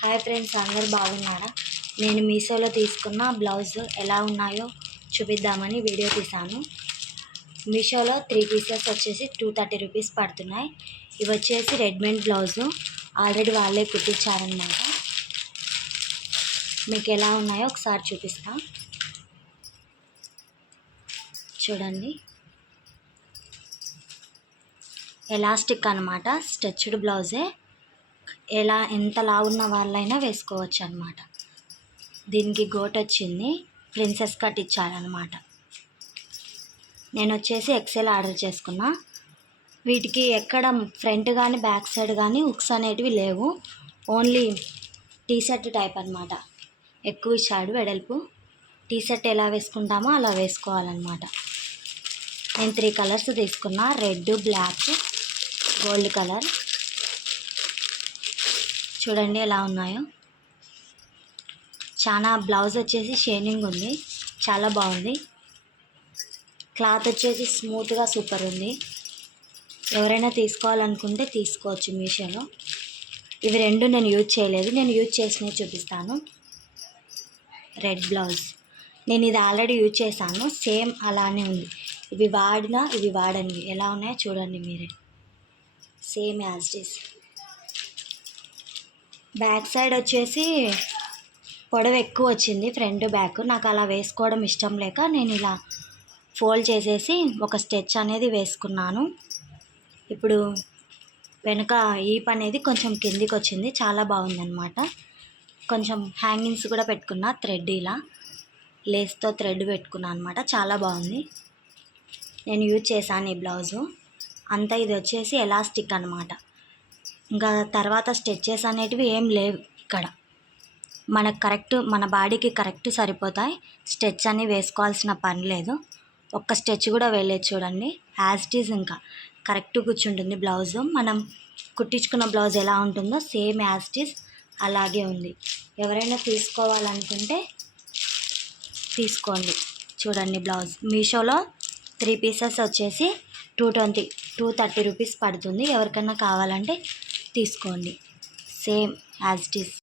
Hi friends, అందరూ బాగున్నారా? నేను మీషోలో తీసుకున్న బ్లౌజ్ ఎలా ఉన్నాయో చూపిద్దామని వీడియో తీశాను. మీషోలో 3 పీసెస్ వచ్చేసి 230 రూపీస్ పడుతున్నాయి. ఇవి వచ్చేసి రెడీమేడ్ బ్లౌజు, ఆల్రెడీ వాళ్ళే కుట్టించారనమాట. మీకు ఎలా ఉన్నాయో ఒకసారి చూపిస్తా చూడండి. ఎలాస్టిక్ అనమాట, స్ట్రెచ్డ్ బ్లౌజే. ఎంత లావున్న వాళ్ళైనా వేసుకోవచ్చు అనమాట. దీనికి గోట్ వచ్చింది, ప్రిన్సెస్ కట్ ఇచ్చారనమాట. నేను వచ్చేసి ఎక్సెల్ ఆర్డర్ చేసుకున్నా. వీటికి ఎక్కడ ఫ్రంట్ కానీ బ్యాక్ సైడ్ కానీ హుక్స్ అనేటివి లేవు, ఓన్లీ టీషర్ట్ టైప్ అనమాట. ఎక్కువ ఇచ్చాడు వెడల్పు. టీషర్ట్ ఎలా వేసుకుంటామో అలా వేసుకోవాలన్నమాట. నేను 3 కలర్స్ తీసుకున్నా, రెడ్, బ్లాక్, గోల్డ్ కలర్. చూడండి ఎలా ఉన్నాయో. చాలా బ్లౌజ్ వచ్చేసి షైనింగ్ ఉంది, చాలా బాగుంది. క్లాత్ వచ్చేసి స్మూత్గా సూపర్ ఉంది. ఎవరైనా తీసుకోవాలనుకుంటే తీసుకోవచ్చు మీషోలో. ఇవి రెండు నేను యూజ్ చేయలేదు, నేను యూజ్ చేసినవి చూపిస్తాను. రెడ్ బ్లౌజ్ నేను ఇది ఆల్రెడీ యూజ్ చేశాను, సేమ్ అలానే ఉంది. ఇవి వాడినా ఇవి వాడనివి ఎలా ఉన్నాయో చూడండి మీరే, same as it is. Back side వచ్చేసి పొడవు ఎక్కువ వచ్చింది, ఫ్రంట్ బ్యాక్. నాకు అలా వేసుకోవడం ఇష్టం లేక నేను ఇలా ఫోల్డ్ చేసేసి ఒక స్టిచ్ అనేది వేసుకున్నాను. ఇప్పుడు వెనుక ఈప్ అనేది కొంచెం కిందికి వచ్చింది, చాలా బాగుందన్నమాట. కొంచెం హ్యాంగింగ్స్ కూడా పెట్టుకున్నా, థ్రెడ్ ఇలా లేస్తో థ్రెడ్ పెట్టుకున్నాను అనమాట, చాలా బాగుంది. నేను యూజ్ చేశాను ఈ బ్లౌజు అంతా. ఇది వచ్చేసి ఎలాస్టిక్ అనమాట. ఇంకా తర్వాత స్టిచెస్ అనేటివి ఏం లేవు ఇక్కడ. మనకు కరెక్ట్, మన బాడీకి కరెక్ట్ సరిపోతాయి. స్టిచ్ అని వేసుకోవాల్సిన పని లేదు, ఒక్క స్టిచ్ కూడా వేయలేదు. చూడండి యాజ్ ఇట్ ఈజ్, ఇంకా కరెక్ట్ కూర్చుంటుంది బ్లౌజు. మనం కుట్టించుకున్న బ్లౌజ్ ఎలా ఉంటుందో సేమ్ యాజ్ ఇట్ ఈజ్ అలాగే ఉంది. ఎవరైనా తీసుకోవాలనుకుంటే తీసుకోండి. చూడండి బ్లౌజ్ మీషోలో 3 పీసెస్ వచ్చేసి 230 రూపీస్ పడుతుంది. ఎవరికైనా కావాలంటే తీసుకోండి, సేమ్ యాజ్ ఇట్ ఈస్.